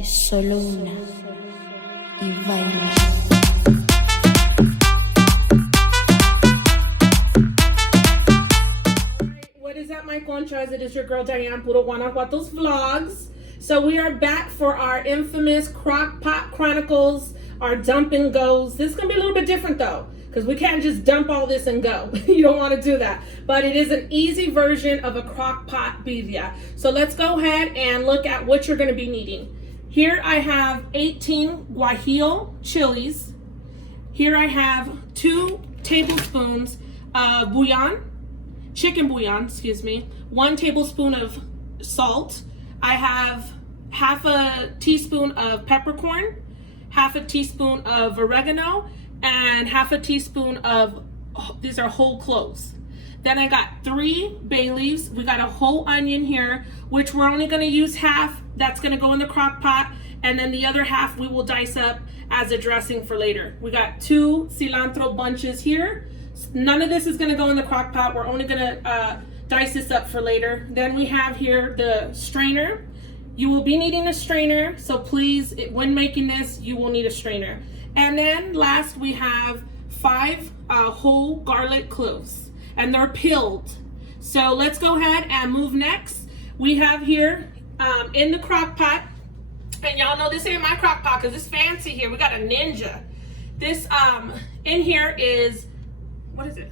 es solo una y baila. What is up, my conchas? It is your girl Diane, puroGuanajuato's vlogs. So we are back for our infamous Crockpot Chronicles, our dump and goes. This is gonna be a little bit different though, because we can't just dump all this and go. You don't want to do that. But it is an easy version of a Crockpot Birria. So let's go ahead and look at what you're gonna be needing. Here I have 18 guajillo chilies. Here I have 2 tablespoons of bouillon, chicken bouillon, excuse me, 1 tablespoon of salt. I have half a teaspoon of peppercorn, half a teaspoon of oregano, and half a teaspoon of, these are whole cloves. Then I got 3 bay leaves. We got a whole onion here, which we're only gonna use half. That's gonna go in the crock pot. And then the other half we will dice up as a dressing for later. We got 2 cilantro bunches here. None of this is gonna go in the crock pot. We're only gonna dice this up for later. Then we have here the strainer. You will be needing a strainer, so please, when making this, you will need a strainer. And then last we have 5 whole garlic cloves, and they're peeled. So let's go ahead and move next. We have here in the crock pot, and y'all know this ain't my crock pot because it's fancy here. We got a Ninja. This in here is, what is it?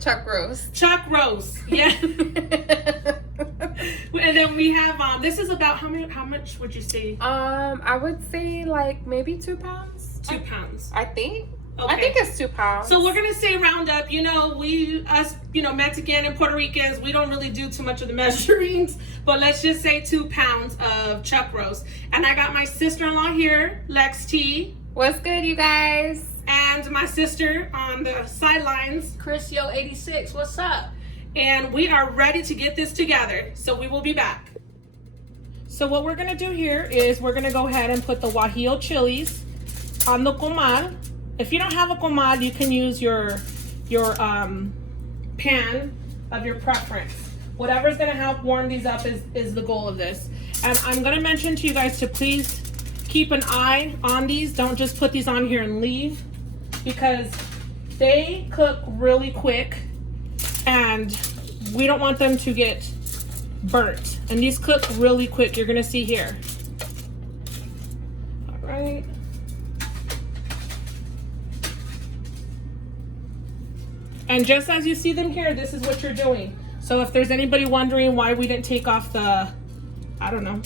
Chuck roast. Chuck roast, yeah. And then we have this is about how much would you say? I would say like maybe 2 pounds. 2 pounds. I think. Okay. I think it's 2 pounds. So we're gonna say round up. You know, us, Mexican and Puerto Ricans, we don't really do too much of the measurings, but let's just say 2 pounds of chuck roast. And I got my sister-in-law here, Lextee. What's good, you guys? And my sister on the sidelines, Chrisio86. What's up? And we are ready to get this together. So we will be back. So what we're gonna do here is we're gonna go ahead and put the guajillo chilies on the comal. If you don't have a comal, you can use your pan of your preference. Whatever's gonna help warm these up is the goal of this. And I'm gonna mention to you guys to please keep an eye on these. Don't just put these on here and leave, because they cook really quick and we don't want them to get burnt. And these cook really quick. You're gonna see here. All right. And just as you see them here, this is what you're doing. So if there's anybody wondering why we didn't take off the, I don't know,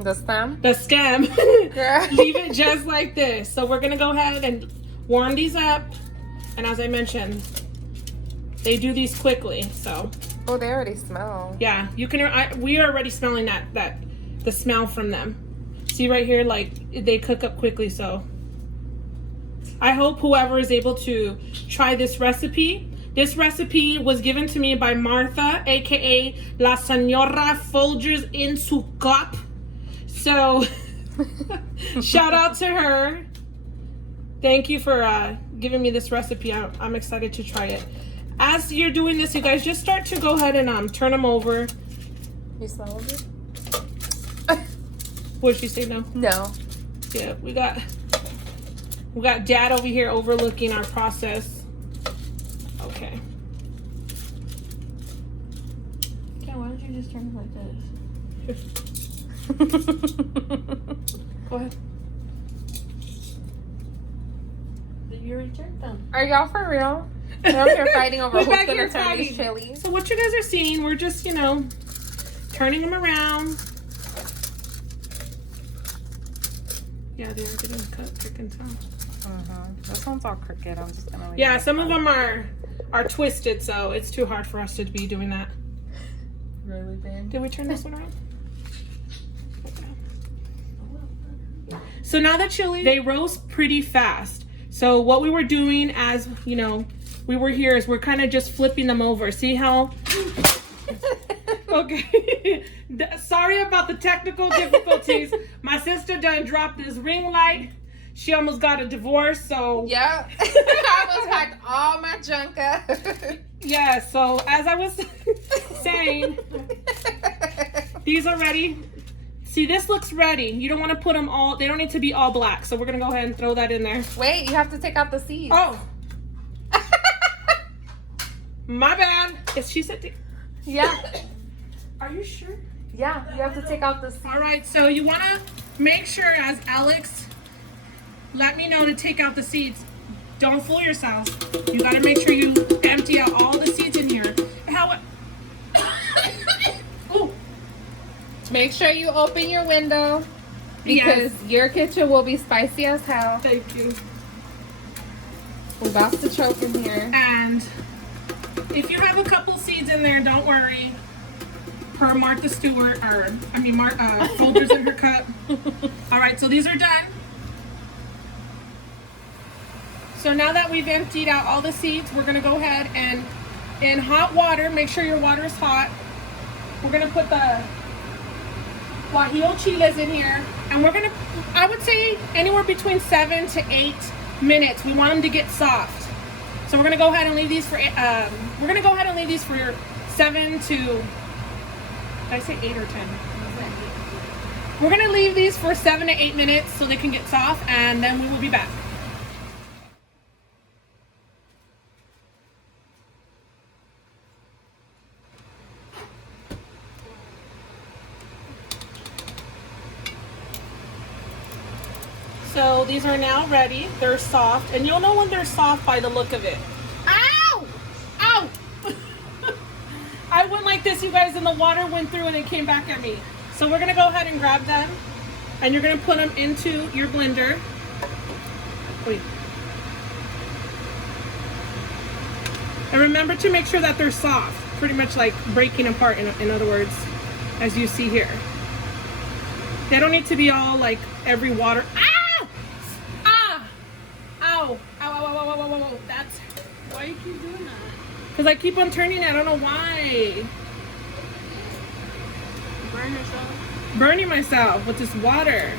The stem? the stem, Yeah. leave it just like this. So we're gonna go ahead and warm these up. And as I mentioned, they do these quickly, so. Oh, they already smell. Yeah, you can, we are already smelling the smell from them. See right here, like they cook up quickly, so. I hope whoever is able to try this recipe. This recipe was given to me by Martha, aka La Señora Folgers in su cup. So, shout out to her. Thank you for giving me this recipe. I'm excited to try it. As you're doing this, you guys just start to go ahead and turn them over. You smell it? What did she say? No. No. Yeah, we got Dad over here overlooking our process. Okay. Yeah, why don't you just turn it like this? Go ahead. You already turned them. Are y'all for real? We're over here fighting over We're who's back gonna here turn fighting. these chilies. So what you guys are seeing, we're just, turning them around. Yeah, they are getting cut, I can tell. This one's all crooked. I'm just gonna leave Yeah, it some of like them are twisted, so it's too hard for us to be doing that. really big. Did we turn this one around? Okay. So now the chili, they roast pretty fast. So what we were doing as, we were here is we're kind of just flipping them over. See how? Okay. Sorry about the technical difficulties. My sister done dropped this ring light. She almost got a divorce, so. Yep. I almost packed all my junk up. Yeah, so as I was saying, these are ready See, this looks ready. You don't want to put them all, they don't need to be all black. So we're going to go ahead and throw that in there. Wait, you have to take out the seeds. Oh. My bad. Is she said Yeah. Are you sure? Yeah, you have to take out the seeds. All right, so you want to make sure, as Alex let me know, to take out the seeds. Don't fool yourself. You got to make sure you empty out all the seeds in here. How? Ooh. Make sure you open your window because your kitchen will be spicy as hell. Thank you. We're about to choke in here. And if you have a couple seeds in there, don't worry. Per Martha Stewart, Folgers in her cup. All right, so these are done. So now that we've emptied out all the seeds, we're gonna go ahead and in hot water, make sure your water is hot. We're gonna put the guajillo chiles in here, and we're gonna, I would say anywhere between 7 to 8 minutes. We want them to get soft. So we're gonna go ahead and leave these for 7 to, did I say 8 or 10? We're gonna leave these for 7 to 8 minutes so they can get soft, and then we will be back. So these are now ready. They're soft, and you'll know when they're soft by the look of it. Ow! Ow! I went like this, you guys, and the water went through and it came back at me. So we're gonna go ahead and grab them, and you're gonna put them into your blender. Wait. And remember to make sure that they're soft, pretty much like breaking apart, in other words, as you see here. They don't need to be all like every water. Ah! Ow, ow, ow, ow, ow, ow, ow. That's, Why you keep doing that? because I keep on turning it. I don't know why. Burn yourself. Burning myself with this water.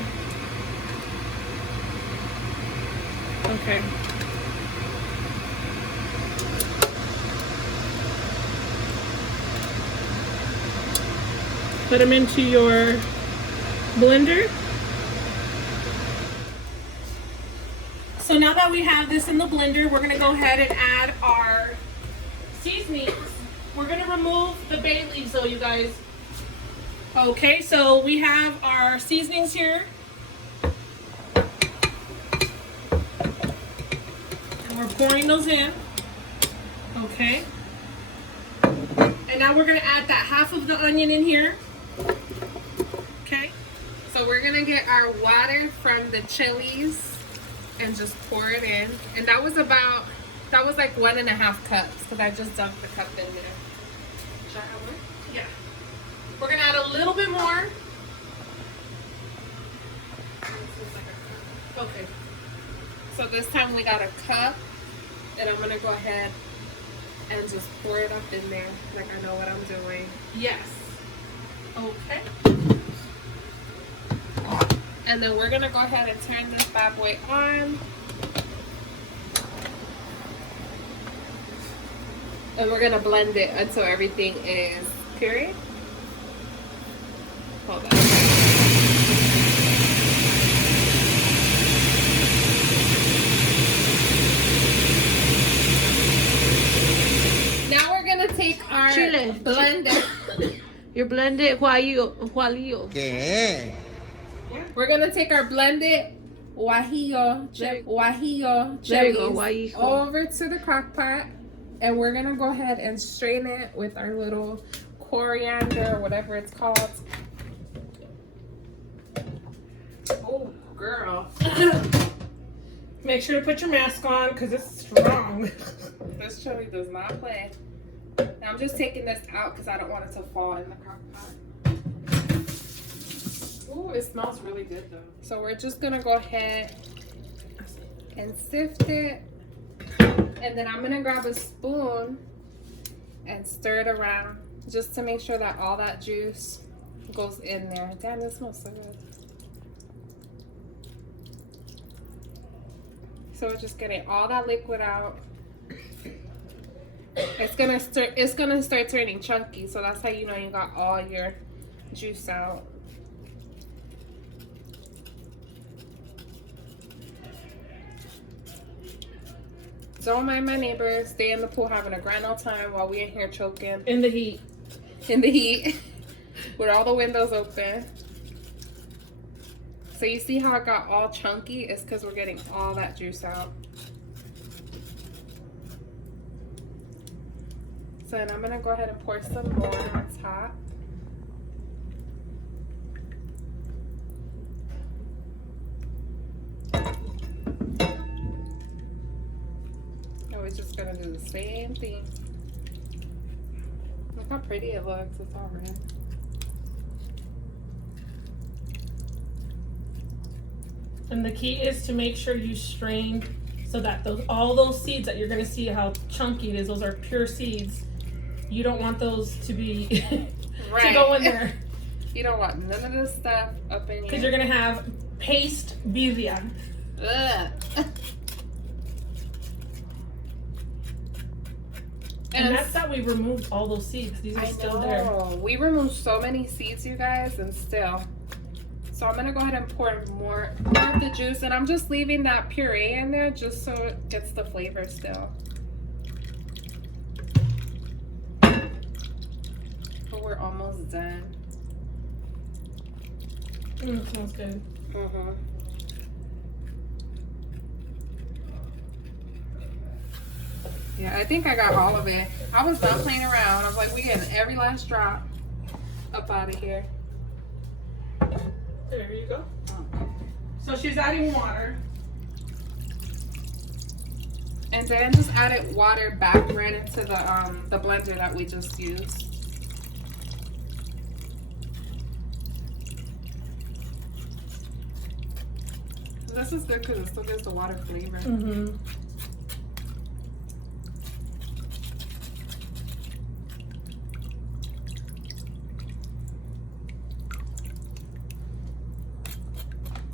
Okay. Put them into your blender. So now that we have this in the blender, we're gonna go ahead and add our seasonings. We're gonna remove the bay leaves though, you guys. Okay, so we have our seasonings here. And we're pouring those in. Okay. And now we're gonna add that half of the onion in here. Okay. So we're gonna get our water from the chilies and just pour it in. And that was like 1.5 cups because I just dumped the cup in there. Is that how much? Yeah. We're gonna add a little bit more. Okay. So this time we got a cup, and I'm gonna go ahead and just pour it up in there like I know what I'm doing. Yes. Okay. And then we're gonna go ahead and turn this bad boy on. And we're gonna blend it until everything is puree. Hold on. Now we're gonna take our Chile. blender. Your blended guajillo. ¿Qué? We're gonna take our blended guajillo There you go, chilies guajillo. over to the crock pot, and we're gonna go ahead and strain it with our little coriander or whatever it's called. Oh, girl. Make sure to put your mask on because it's strong. This chili does not play. Now I'm just taking this out because I don't want it to fall in the crock pot. Ooh, it smells really good though. So we're just gonna go ahead and sift it. And then I'm gonna grab a spoon and stir it around just to make sure that all that juice goes in there. Damn, this smells so good. So we're just getting all that liquid out. It's gonna start turning chunky, so that's how you know you got all your juice out. Don't mind my neighbors. Stay in the pool having a grand old time while we in here choking. In the heat. In the heat. With all the windows open. So you see how it got all chunky? It's because we're getting all that juice out. So then I'm going to go ahead and pour some more on top. And we're just going to do the same thing. Look how pretty it looks. It's all red. And the key is to make sure you strain so that all those seeds that you're gonna see how chunky it is, those are pure seeds. You don't want those to be Right. to go in there. You don't want none of this stuff up in here. Because you're gonna have paste birria. Ugh. And that's that we removed all those seeds. These are still there. We removed so many seeds, you guys, and still. So I'm gonna go ahead and pour more of the juice, and I'm just leaving that puree in there just so it gets the flavor still. But we're almost done. It smells good. Mm-hmm. Yeah, I think I got all of it. I was not playing around. I was like, we getting every last drop up out of here. There you go. So she's adding water. And then just added water back right into the blender that we just used. This is good because it still gives the water flavor. Mm-hmm.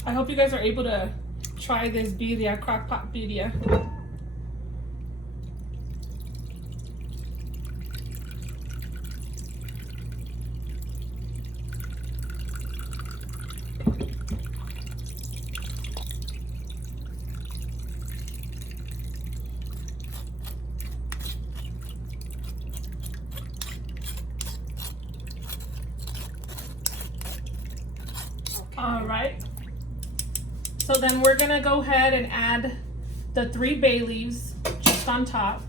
I hope you guys are able to try this birria, Crockpot Birria. All right. So then we're gonna go ahead and add the 3 bay leaves just on top.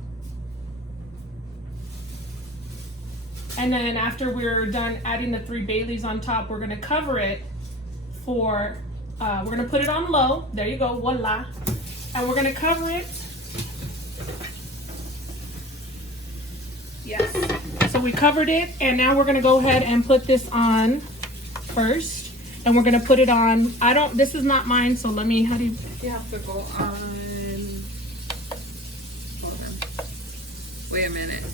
And then after we're done adding the 3 bay leaves on top, we're gonna cover it for, we're gonna put it on low. There you go, voila. And we're gonna cover it. Yes. So we covered it, and now we're gonna go ahead and put this on first. And we're gonna put it on, this is not mine, so let me, you have to go on, hold on. Wait a minute.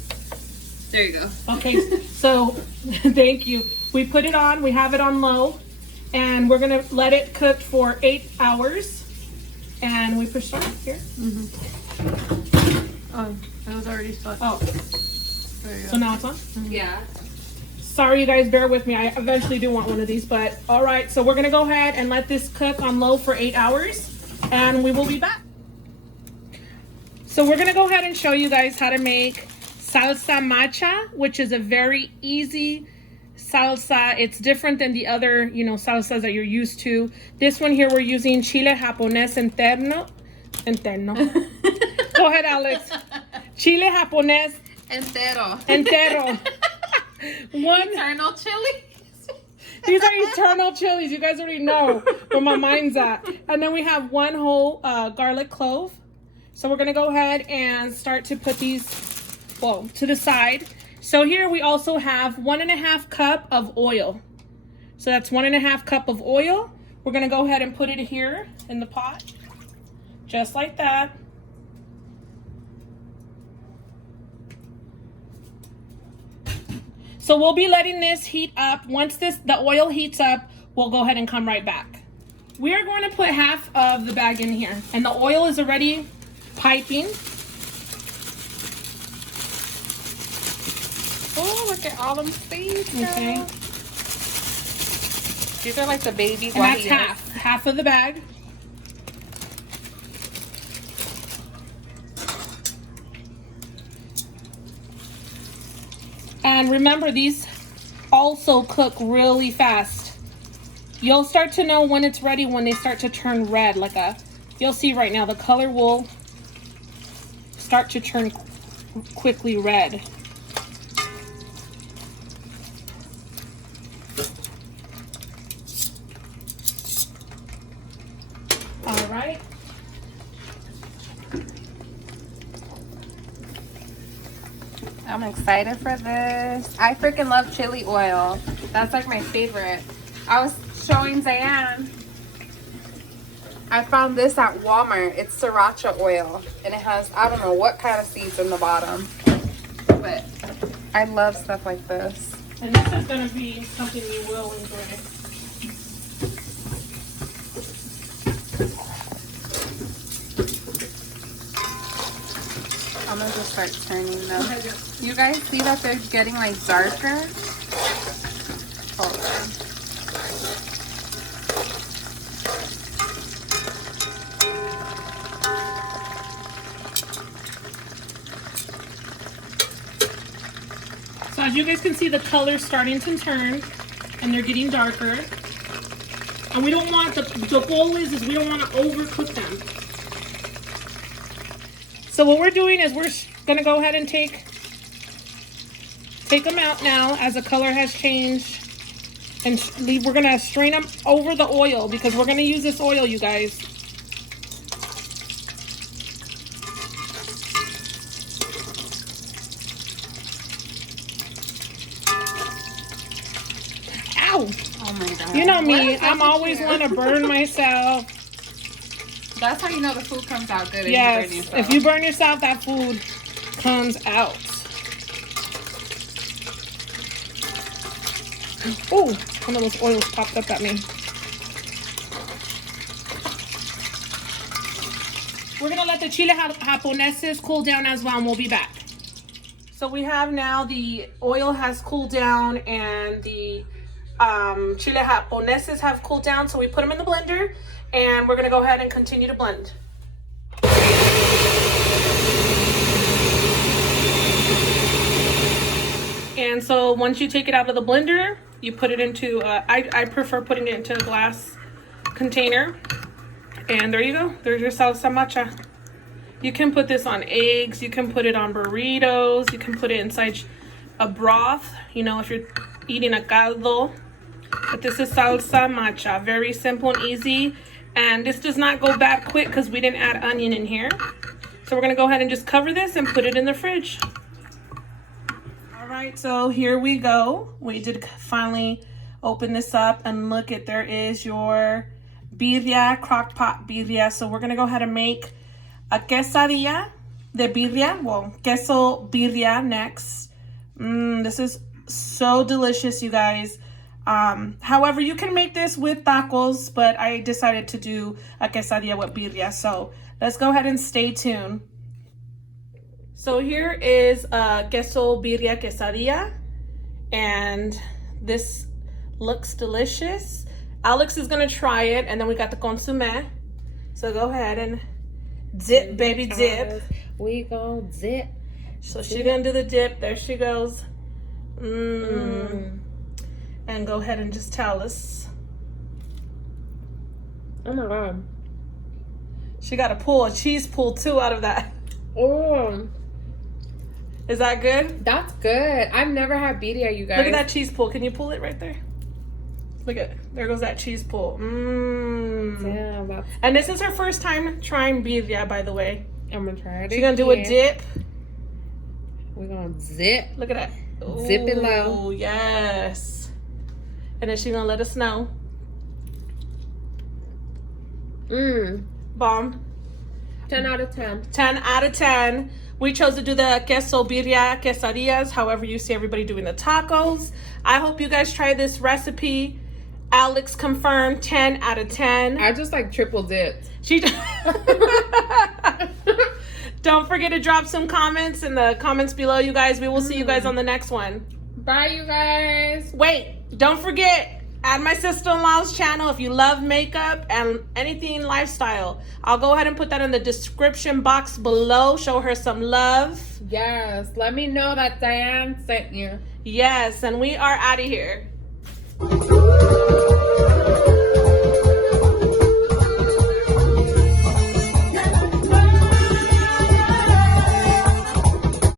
There you go. Okay, so, thank you. We put it on, we have it on low, and we're gonna let it cook for 8 hours. And we push start here. Mm-hmm. Oh, it was already stuck. Oh, there you go. So now it's on? Mm-hmm. Yeah. Sorry, you guys, bear with me. I eventually do want one of these, but all right. So we're gonna go ahead and let this cook on low for 8 hours, and we will be back. So we're gonna go ahead and show you guys how to make salsa macha, which is a very easy salsa. It's different than the other, salsas that you're used to. This one here, we're using chile japonés interno. Go ahead, Alex. Chile japonés entero. Eternal chili. These are eternal chilies. You guys already know where my mind's at. And then we have 1 whole garlic clove. So we're gonna go ahead and start to put these, to the side. So here we also have 1.5 cup of oil. So that's 1.5 cup of oil. We're gonna go ahead and put it here in the pot, just like that. So we'll be letting this heat up. Once the oil heats up, we'll go ahead and come right back. We are going to put half of the bag in here, and the oil is already piping. Oh, look at all them seeds. Okay. These are like the baby And that's half of the bag. And remember, these also cook really fast. You'll start to know when it's ready when they start to turn red. You'll see right now, the color will start to turn quickly red. All right. I'm excited for this. I freaking love chili oil. That's like my favorite. I was showing Diane. I found this at Walmart. It's sriracha oil. And it has, I don't know what kind of seeds in the bottom. But I love stuff like this. And this is going to be something you will enjoy. I'm gonna just start turning them. You guys see that they're getting like darker? Hold on. So as you guys can see, the color's starting to turn and they're getting darker. And we don't want, the goal is we don't want to overcook them. So what we're doing is we're gonna go ahead and take them out now as the color has changed, and we're gonna strain them over the oil because we're gonna use this oil, you guys. Ow! Oh my god. You know me, I'm always want to burn myself. That's how you know the food comes out good. Yes, if you burn yourself, that food comes out. Oh, one of those oils popped up at me. We're gonna let the chile japoneses cool down as well, and we'll be back. So we have now, the oil has cooled down and the chile japoneses have cooled down, so we put them in the blender. And we're gonna go ahead and continue to blend. And so once you take it out of the blender, you put it into, I prefer putting it into a glass container. And there you go, there's your salsa macha. You can put this on eggs, you can put it on burritos, you can put it inside a broth, you know, if you're eating a caldo. But this is salsa macha, very simple and easy. And this does not go bad quick because we didn't add onion in here. So we're gonna go ahead and just cover this and put it in the fridge. All right, so here we go. We did finally open this up and look at, there is your birria, crockpot birria. So we're gonna go ahead and make a quesadilla de birria, well, queso birria next. This is so delicious, you guys. However, you can make this with tacos, but I decided to do a quesadilla with birria. So let's go ahead and stay tuned. So here is a queso birria quesadilla, and this looks delicious. Alex is gonna try it, and then we got the consomme. So go ahead and dip, baby, dip. We gon' dip. So she's gonna do the dip. There she goes. And go ahead and just tell us. Oh my god. She got to pull a cheese pull too out of that. Oh, Is that good? that's good. I've never had birria, you guys. Look at that cheese pull. Can you pull it right there? Look at, there goes that cheese pull. Damn, that's... And this is her first time trying birria, by the way. I'm gonna try it. She's gonna do a dip. We're gonna zip. Look at that. Zip it low. Oh yes. And then she's gonna let us know. Bomb. 10 out of 10. 10 out of 10. We chose to do the queso birria quesadillas. However, you see everybody doing the tacos. I hope you guys try this recipe. Alex confirmed 10 out of 10. I just like triple dipped. She Don't forget to drop some comments in the comments below, you guys. We will see you guys on the next one. Bye, you guys. Wait, don't forget, add my sister-in-law's channel if you love makeup and anything lifestyle. I'll go ahead and put that in the description box below. Show her some love. Yes, let me know that Diane sent you. Yes, and we are out of here.